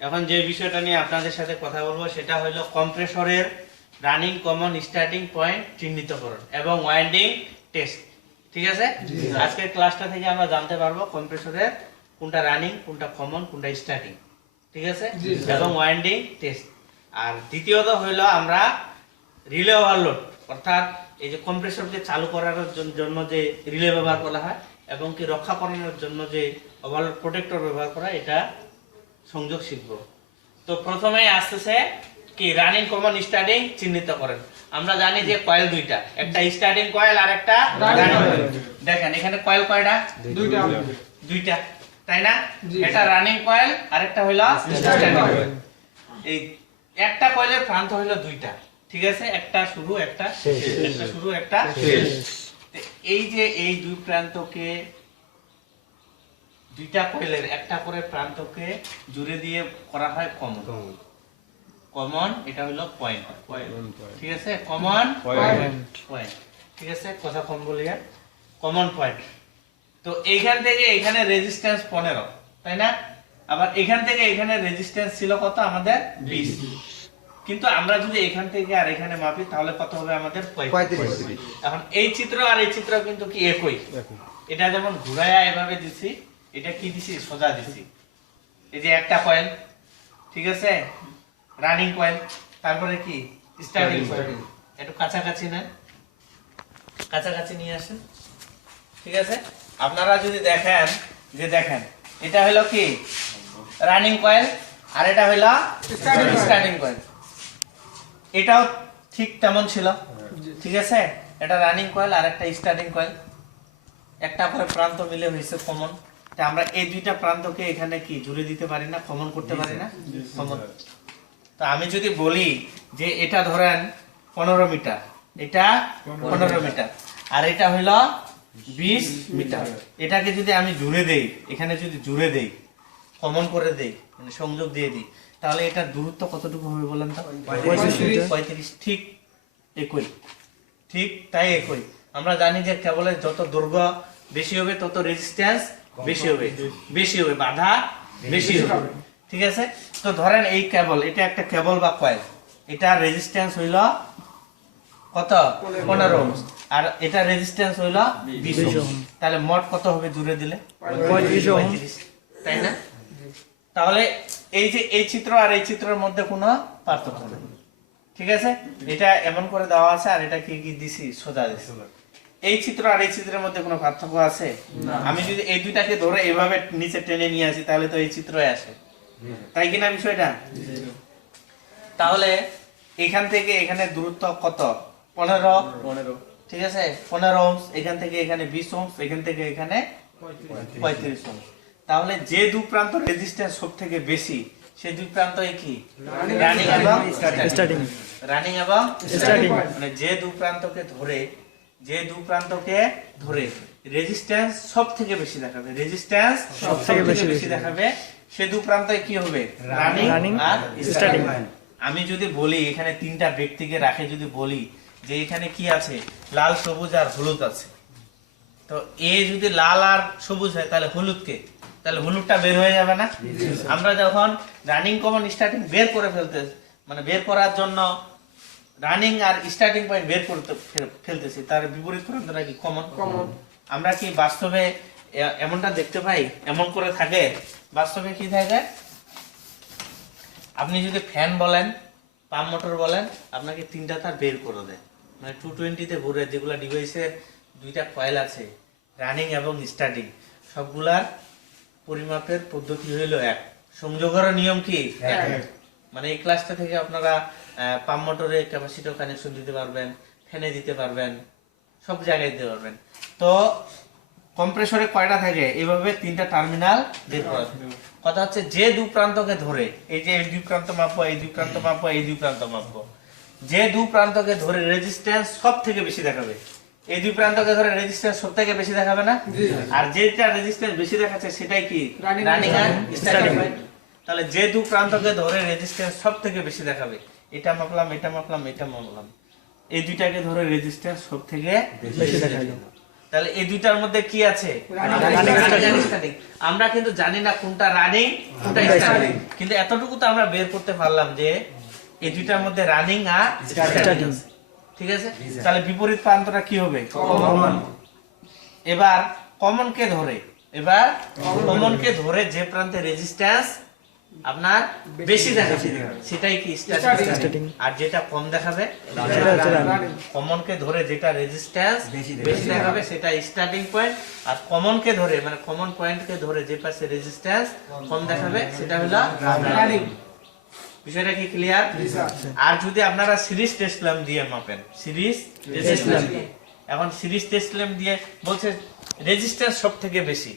এখন যে বিষয়টা নিয়ে আপনাদের সাথে কথা বলবো সেটা হলো কম্প্রেসরের রানিং কমন স্টার্টিং পয়েন্ট চিহ্নিতকরণ এবং ওয়াইন্ডিং টেস্ট। ঠিক আছে, আজকের ক্লাসটা থেকে আমরা জানতে পারবো কম্প্রেসরের কোনটা রানিং, কোনটা কমন, কোনটা স্টার্টিং। ঠিক আছে, এবং ওয়াইন্ডিং টেস্ট। আর দ্বিতীয়ত হলো আমরা রিলে ওভারলোড, অর্থাৎ এই যে কম্প্রেসরকে চালু করার জন্য যে রিলে ব্যবহার করা হয় এবং কি রক্ষা করানোর জন্য যে ওভারলোড প্রোটেক্টর ব্যবহার করা, এটা সংযোগ শিখব। তো প্রথমে আসতেছে কি রানিং কমন স্টার্টিং চিহ্নিত করেন। আমরা জানি যে কয়েল দুইটা, একটা স্টার্টিং কয়েল আর একটা রানিং কয়েল। দেখেন এখানে কয়েল কয়টা? দুইটা, তাই না? এটা রানিং কয়েল আর একটা হলো স্টার্টিং কয়েল। এই একটা কয়েলের প্রান্ত হলো দুইটা, ঠিক আছে? একটা শুরু একটা শেষ, একটা শুরু একটা শেষ। এই যে এই দুই প্রান্তকে, দুইটা কয়েলের একটা করে প্রান্তকে জুড়ে দিয়ে করা হয় কমন। কমন এটা হলো পয়েন্ট, ঠিক আছে? কমন পয়েন্ট, ঠিক আছে? কথা কম বলি, কমন পয়েন্ট। তো এইখান থেকে এখানে রেজিস্ট্যান্স 15, তাই না? আবার এখান থেকে এখানে রেজিস্ট্যান্স ছিল কত আমাদের? 20। কিন্তু আমরা যদি এখান থেকে আর এখানে মাপি তাহলে কত হবে আমাদের? 35। এখন এই চিত্র আর এই চিত্র কিন্তু কি একই। এটা যেমন ঘুরায়া এভাবে দিছি, এটা কি দিছি? সোজা দিছি। এই যে একটা কয়েল, ঠিক আছে? রানিং কয়েল, তারপরে কি স্টার্টিং কয়েল। একটু কাছাকাছি নেন, কাছাকাছি নিয়ে আসেন, ঠিক আছে? আপনারা যদি দেখেন যে দেখেন এটা হলো কি রানিং কয়েল আর এটা হলো স্টার্টিং কয়েল। এটাও ঠিক তেমন ছিল, ঠিক আছে? এটা রানিং কয়েল আর একটা স্টার্টিং কয়েল, একটা করে প্রান্ত মিলে হয়েছে কমন। তা আমরা এই দুইটা প্রান্তকে এখানে কি জুড়ে দিতে পারি না? কমন করতে পারি না? কমন। তো আমি যদি বলি যে এটা ধরেন 15 মিটার, এটা 15 মিটার আর এটা হইল 20 মিটার, এটাকে যদি আমি জুড়ে দেই, এখানে যদি জুড়ে দেই, কমন করে দেই, মানে সংযোগ দিয়ে দিই, তাহলে এটার দূরত্ব কতটুকু হবে বলেন তো? 35। ঠিক একই, ঠিক তাই একই। আমরা জানি যে কেবলের যত দৈর্ঘ্য বেশি হবে তত রেজিস্ট্যান্স বেশি হবে, বেশি হবে, বাধা বেশি হবে, ঠিক আছে? তো ধরেন এই কেবল, এটা একটা কেবল বা কয়েল, এটা রেজিস্ট্যান্স হইল কত? 15 ওহম আর এটা রেজিস্ট্যান্স হইল 20 ওহম। তাহলে মোট কত হবে জুড়ে দিলে? 35 ওহম, তাই না? তাহলে এই যে এই চিত্র আর এই চিত্রের মধ্যে কোনো পার্থক্য নেই, ঠিক আছে? এটা এমন করে দেওয়া আছে আর এটা কি কি দিছি? সোজা দিছি। এই চিত্র আর এই চিত্রের মধ্যে কোনো পার্থক্য আছে? আমি যদি এই দুইটাকে ধরে এইভাবে নিচে টেনে নিয়ে আসি তাহলে তো এই চিত্রই আসে, তাই কিনা বিষয়টা? তাহলে এখান থেকে এখানে দূরত্ব কত? 15, ঠিক আছে? 15 ওহম। এখান থেকে এখানে 20 ওহম, এখান থেকে এখানে 35 ওহম। তাহলে যে দুই প্রান্ত রেজিস্ট্যান্স সব থেকে বেশি সেই দুই প্রান্তই কি? রানিং এবং স্টার্টিং। রানিং এবং স্টার্টিং, মানে যে দুই প্রান্তকে ধরে, যে দুই প্রান্তকে ধরে রেজিস্ট্যান্স সব থেকে বেশি দেখাবে, রেজিস্ট্যান্স সব থেকে বেশি দেখাবে, সে দুই প্রান্তই কি হবে? Running are starting. আমি যদি বলি এখানে তিনটা ব্যক্তিকে রাখে, যদি বলি যে এখানে কি আছে? লাল, সবুজ আর হলুদ আছে, তো এ যদি লাল আর সবুজ হয় তাহলে হলুদকে, তাহলে হলুদটা বের হয়ে যাবে না? আমরা যখন রানিং কমন স্টার্টিং বের করে ফেলতে, মানে বের করার জন্য রানিং আর স্টার্টিং পয়েন্ট বের করতে ফেলতেছি, তার বিপরীত প্রান্তটা কি? কমন। আমরা কি বাস্তবে এমনটা দেখতে পাই? এমন করে থাকে বাস্তবে? কি থাকে? আপনি যদি ফ্যান বলেন, পাম্প মোটর বলেন, আপনাকে তিনটা তার বের করে দেয়, মানে 220 তে ঘুরে, যেগুলা ডিভাইসের দুইটা কয়েল আছে রানিং এবং স্টার্টিং, সবগুলার পরিমাপের পদ্ধতি হইল এক, সংযোগের নিয়ম কি এক। মানে এই ক্লাসটা থেকে আপনারা পাম্প মোটরে ক্যাপাসিটর কানেকশন দিতে পারবেন, ফ্যানে দিতে পারবেন, সব জায়গায় দিতে পারবেন। তো কম্প্রেসরে কয়টা থাকে? এইভাবে তিনটা টার্মিনাল বের করা। কথা হচ্ছে যে দুই প্রান্তকে ধরে, এই যে এই দুই প্রান্ত মাপবো, এই দুই প্রান্ত মাপবো, এই দুই প্রান্ত মাপবো, যে দুই প্রান্তকে ধরে রেজিস্ট্যান্স সব থেকে বেশি দেখাবে, এই দুই প্রান্তকে ধরে রেজিস্ট্যান্স সব থেকে বেশি দেখাবে না? আর যেটা রেজিস্ট্যান্স বেশি দেখাচ্ছে সেটাই কি? Running are starting. তাহলে যে দুই প্রান্তকে ধরে রেজিস্ট্যান্স সব থেকে বেশি দেখাবে, এটা মাপলাম, এটা মাপলাম, এটা মাপলাম, এই দুইটাকে ধরে রেজিস্ট্যান্স সব থেকে বেশি দেখাবে। তাহলে এই দুইটার মধ্যে কি আছে? স্টার্টিং। আমরা কিন্তু জানি না কোনটা রানিং কোনটা স্টার্টিং, কিন্তু এতটুকু তো আমরা বের করতে পারলাম যে এই দুইটার মধ্যে রানিং আর স্টার্টিং। ঠিক আছে, তাহলে বিপরীত প্রান্তটা কি হবে? কমন। এবার কমনকে ধরে যে প্রান্তে রেজিস্ট্যান্স আপনার বেশি দেখাবে সেটাই কি স্টার্টিং, আর যেটা কম দেখাবে কমনকে ধরে যেটা রেজিস্ট্যান্স বেশি দেখাবে সেটা স্টার্টিং পয়েন্ট, আর কমনকে ধরে মানে কমন পয়েন্টকে ধরে যে পাশে রেজিস্ট্যান্স কম দেখাবে সেটা হলো রানিং। বিষয়টা কি ক্লিয়ার? আর যদি আপনারা সিরিজ টেস্ট ল্যাম্প দিয়ে মাপেন, এখন সিরিজ টেস্ট ল্যাম্প দিয়ে বলছে রেজিস্ট্যান্স সব থেকে বেশি,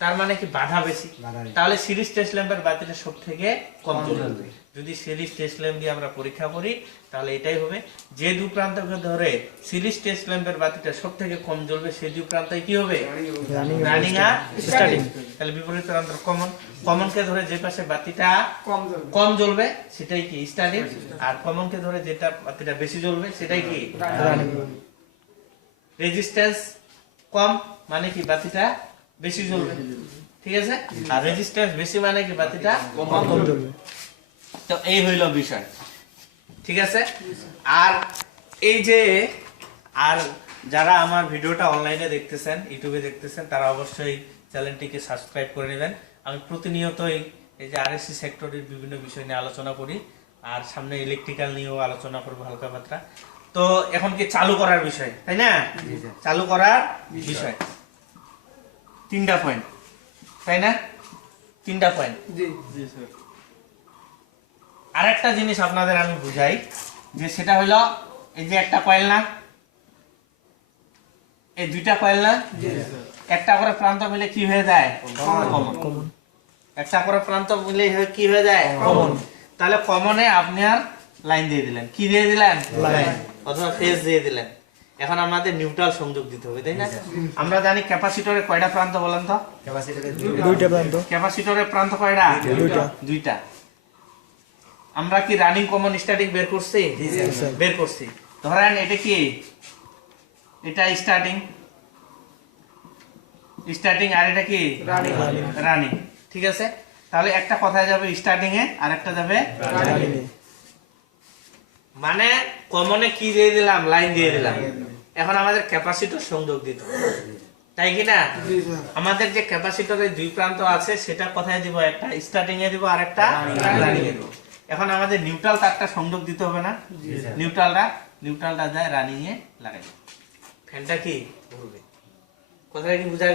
তার মানে কি বাধা বেশি, তাহলে সিরিজ টেস্ট ল্যাম্পের বাতিটা সব থেকে কম জ্বলবে। যদি সিরিজ টেস্ট ল্যাম্প দিয়ে আমরা পরীক্ষা করি তাহলে এটাই হবে, যে দুই প্রান্তকে ধরে সিরিজ টেস্ট ল্যাম্পের বাতিটা সব থেকে কম জ্বলবে সেই দুই প্রান্তে কি হবে? Running are starting. তাহলে বিপরীত প্রান্ত কমনকে ধরে যে পাশে বাতিটা কম জ্বলবে সেটাই কি স্টার্টিং, আর কমনকে ধরে যেটা বাতিটা বেশি জ্বলবে সেটাই কি রানিং। রেজিস্ট্যান্স কম মানে কি বাতিটা বেশি জ্বলবে, ঠিক আছে, আর রেজিস্ট্যান্স বেশি মানে কি বাতিটা কম জ্বলবে। তো এই হইল বিষয়, ঠিক আছে। আর এই যে আর যারা আমার ভিডিওটা অনলাইনে দেখতেছেন, ইউটিউবে দেখতেছেন, তারা অবশ্যই চ্যানেলটিকে সাবস্ক্রাইব করে নেবেন। আমি প্রতিনিয়তই এই যে আরএসসি সেক্টরের বিভিন্ন বিষয় নিয়ে আলোচনা করি, আর সামনে ইলেকট্রিক্যাল নিয়েও আলোচনা করবো হালকা পাতলা। তো এখন কি চালু করার বিষয়, তাই না? চালু করার বিষয় 3টা পয়েন্ট, তাই না? 3টা পয়েন্ট। আরেকটা জিনিস আপনাদের আমি বুঝাই, যে সেটা হলো এই যে একটা কয়েল না, এই দুইটা কয়েল না, একটা করে প্রান্ত মিলে কি হয়ে যায়? কমন। একটা করে প্রান্ত মিলে কি হয়ে যায়? কমন। তাহলে কমনে আপনি আর লাইন দিয়ে দিলেন, কি দিয়ে দিলেন? লাইন অথবা ফেজ দিয়ে দিলেন। এখন আমাদের নিউট্রাল সংযোগ দিতে হবে, তাই না? আমরা জানি ক্যাপাসিটরে কয়টা প্রান্ত বলেন তো? দুইটা প্রান্ত। ক্যাপাসিটরের প্রান্ত কয়টা? দুইটা। আমরা কি রানিং কমন স্টার্টিং বের করছি? বের করছি। ধরেন এটা কি, এটা স্টার্টিং আর এটা কি রানিং, ঠিক আছে। তাহলে একটা কথায় যাবে স্টার্টিং এ আর একটা যাবে রানিং এ, মানে কমনে কি দিয়ে দিলাম? লাইন দিয়ে দিলাম। এখন আমাদের ক্যাপাসিটর সংযোগ দিতে হবে, তাই কি না? আমাদের যে ক্যাপাসিটরের দুই প্রান্ত আছে সেটা কোথায় দিব? একটা স্টার্টিং এ দিব আর একটা রানিং এ দিব। এখন আমাদের নিউট্রাল তারটা সংযোগ দিতে হবে না? নিউট্রালটা যায় রানিং এ লাগাই, ফ্যানটা কি ঘুরবে। কথাটা কি বোঝা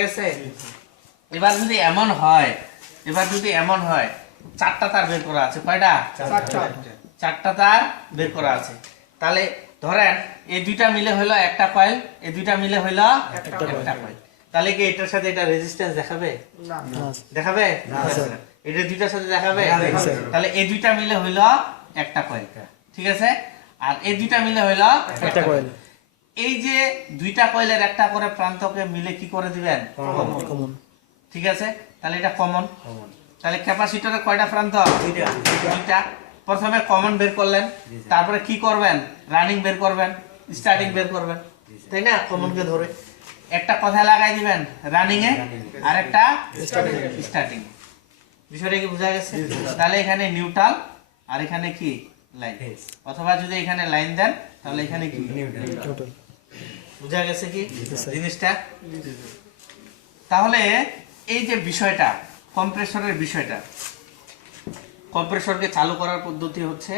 গেছে? এবার যদি এমন হয় 4টা তার বের করা আছে, কয়টা? 4টা তার বের করা আছে। তাহলে ধরেন এই দুইটা মিলে হলো একটা কয়েল, এই দুইটা মিলে হলো একটা কয়েল। তাহলে কি এটার সাথে এটা রেজিস্ট্যান্স দেখাবে? দেখাবে না। এটা দুইটার সাথে দেখাবে? তাহলে এই দুইটা মিলে হইলো একটা কয়েল, ঠিক আছে, আর এই দুইটা মিলে হইলো একটা কয়েল। এই যে দুইটা কয়েলের একটা করে প্রান্তকে মিলে কি করে দিবেন? কমন, ঠিক আছে। তাহলে এটা কমন। তাহলে ক্যাপাসিটরে কয়টা প্রান্ত? দুইটা। প্রথমে কমন বের করলেন, তারপরে কি করবেন? রানিং বের করবেন, স্টার্টিং বের করবেন, তাই না? কমনকে ধরে একটা কথা লাগাই দিবেন রানিং এ আর একটা স্টার্টিং। বিষয়টা কি বোঝা গেছে? তাহলে এখানে নিউট্রাল আর এখানে কি লাইন, অথবা যদি এখানে লাইন দেন তাহলে এখানে কি নিউট্রাল। বোঝা গেছে কি জিনিসটা? তাহলে এই যে বিষয়টা কম্প্রেসরের বিষয়টা, কম্প্রেসরকে চালু করার পদ্ধতি হচ্ছে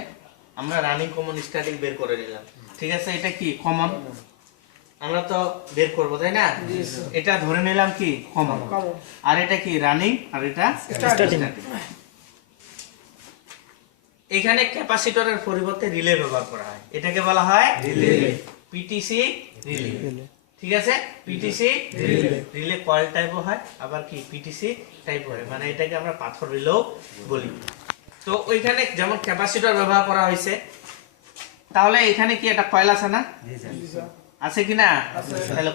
আমরা রানিং কমন স্টার্টিং বের করে নিলাম, ঠিক আছে। এটা কি কমন, আমরা তো বের করব, তাই না? এটা ধরে নিলাম কি কমন, আর এটা কি রানিং আর এটা স্টার্টিং। এখানে ক্যাপাসিটরের পরিবর্তে রিলে ব্যবহার করা হয়, এটাকে বলা হয় রিলে, পিটিসি রিলে, ঠিক আছে। পিটিসি রিলে কয়েল টাইপও হয়, আবার কি পিটিসি টাইপও হয়, মানে এটাকে আমরা পাথর রিলেও বলি। তো ওইখানে যেমন ক্যাপাসিটর ব্যবহার করা হয়েছে, তাহলে এখানে কি একটা কয়েল আছে না? আছে কি না? তাহলে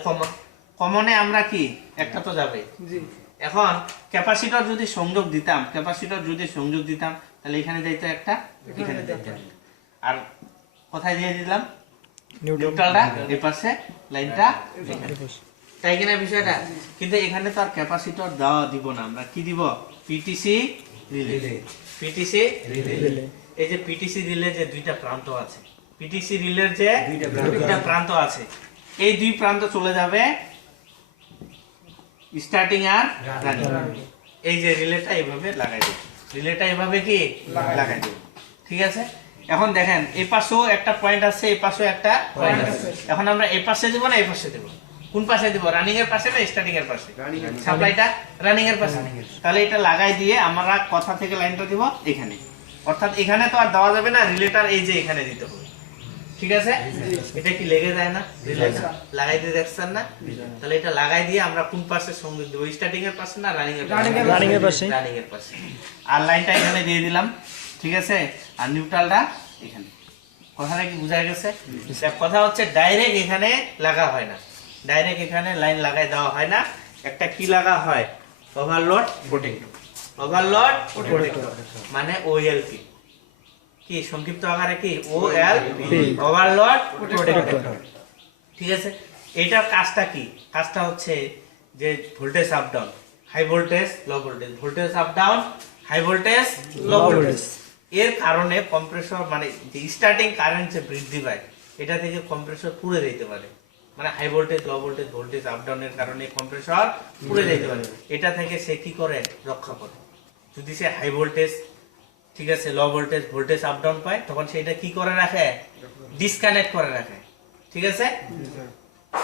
কমনে আমরা কি একটা তো যাবে। এখন ক্যাপাসিটর যদি সংযোগ দিতাম তাহলে এখানে যাইতো একটা, এখানে যাইতো, আর কোথায় দিয়ে দিলাম? নিউট্রালটা এই পাশে, লাইনটা তাই কিনা বিষয়টা। কিন্তু এখানে তো আর ক্যাপাসিটর দেওয়া দিব না, আমরা কি দিব? PTC relay. পিটিসি রিলে, এই যে পিটিসি রিলে যে দুইটা প্রান্ত আছে, পিটিসি রিলের যে দুইটা প্রান্ত আছে, এই দুই প্রান্ত চলে যাবে স্টার্টিং আর রানিং। এই যে রিলেটা এইভাবে লাগাই দেব, রিলেটা এইভাবে কি লাগাই দেব, ঠিক আছে। এখন দেখেন এই পাশেও একটা পয়েন্ট আছে, এই পাশেও একটা পয়েন্ট আছে। এখন আমরা এই পাশে দেব না এই পাশে দেব? কোন পাশে দেব? রানিং এর পাশে না স্টার্টিং এর পাশে? সাপ্লাইটা রানিং এর পাশে। তাহলে এটা লাগাই দিয়ে আমরা কথা থেকে লাইনটা দিব এখানে, অর্থাৎ এখানে তো আর দেওয়া যাবে না, রিলেটার এই যে এখানে দিতে হবে, ঠিক আছে। এটা কি লেগে যায় না? রিলেটা লাগাই দিয়ে দেখছেন না? তাহলে এটা লাগাই দিয়ে আমরা কোন পাশে সংযোগ দেব? স্টার্টিং এর পাশে না রানিং এর পাশে? রানিং এর পাশে। রানিং এর পাশে। আর লাইনটা এখানে দিয়ে দিলাম, ঠিক আছে। আর নিউট্রালটা এখানে। কথাটা কি বোঝা গেছে? কথা হচ্ছে ডাইরেক্ট এখানে লাগা হয় না, ডাইরেক্ট এখানে লাইন লাগাই দেওয়া হয় না, একটা কি লাগা হয়? Overload protector. ওভারলোড প্রোটেক্টর মানে ওএলপি, কি সংক্ষিপ্ত আকারে কি? ওএলপি, ওভারলোড প্রোটেক্টর, ঠিক আছে। এটার কাজটা কি? কাজটা হচ্ছে যে voltage up down, high voltage low voltage, voltage up down, high voltage low voltage, এর কারণে কম্প্রেসর মানে যে স্টার্টিং কারেন্ট যে বৃদ্ধি পায়, এটা থেকে কম্প্রেসর পুড়ে যেতে পারে। মানে high voltage low voltage, voltage up ডাউনের কারণে কম্প্রেসর পুড়ে যেতে পারে। এটা থেকে সে কি করে? রক্ষা করে। যদি সে হাই ভোল্টেজ, ঠিক আছে, লো ভোল্টেজ, ভোল্টেজ আপ ডাউন পায়, তখন সেটা কি করে রাখে? ডিসকানেক্ট করে রাখে, ঠিক আছে।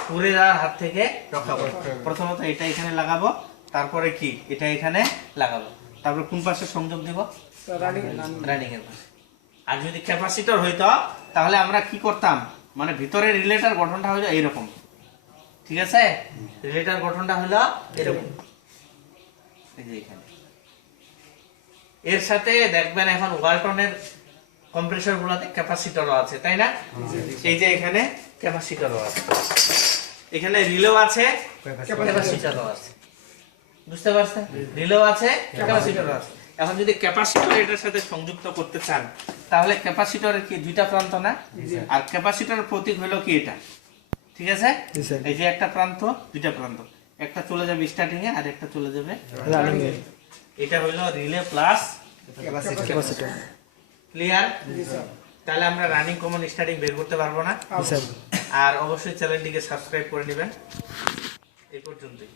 পুড়ে যাওয়ার হাত থেকে রক্ষা করে। প্রথমত এটা এখানে লাগাবো, তারপরে কি এটা এখানে লাগাবো, তারপরে কোন পাশে সংযোগ দেব? রানিং এর পাশে। আর যদি ক্যাপাসিটর হইতো তাহলে আমরা কি করতাম? মানে ভিতরে রিলেটার গঠনটা হলো এইরকম, ঠিক আছে। রিলেটার গঠনটা হলো এরকম, এই যে এখানে। এর সাথে দেখবেন এখন ওয়ালটনের কম্প্রেসর গুলোতে ক্যাপাসিটরও আছে, তাই না? এই যে এখানে ক্যাপাসিটরও আছে, এখানে রিলেও আছে, ক্যাপাসিটরও আছে, বুঝতে পারছেন? রিলেও আছে, ক্যাপাসিটরও আছে। এখন যদি ক্যাপাসিটর এটার সাথে সংযুক্ত করতে চান, তাহলে ক্যাপাসিটরের কি দুইটা প্রান্ত না? আর ক্যাপাসিটরের প্রতীক হলো কি এটা, ঠিক আছে। এই যে একটা প্রান্ত, দুইটা প্রান্ত, একটা চলে যাবে স্টার্টিং এ আর একটা চলে যাবে রানিং এ। এটা হলো রিলে প্লাস ক্যাপাসিটর। ক্লিয়ার? তাহলে আমরা রানিং কমন স্টার্টিং বের করতে পারবো না। আর অবশ্যই চ্যানেলটিকে সাবস্ক্রাইব করে নেবেন। এই পর্যন্তই।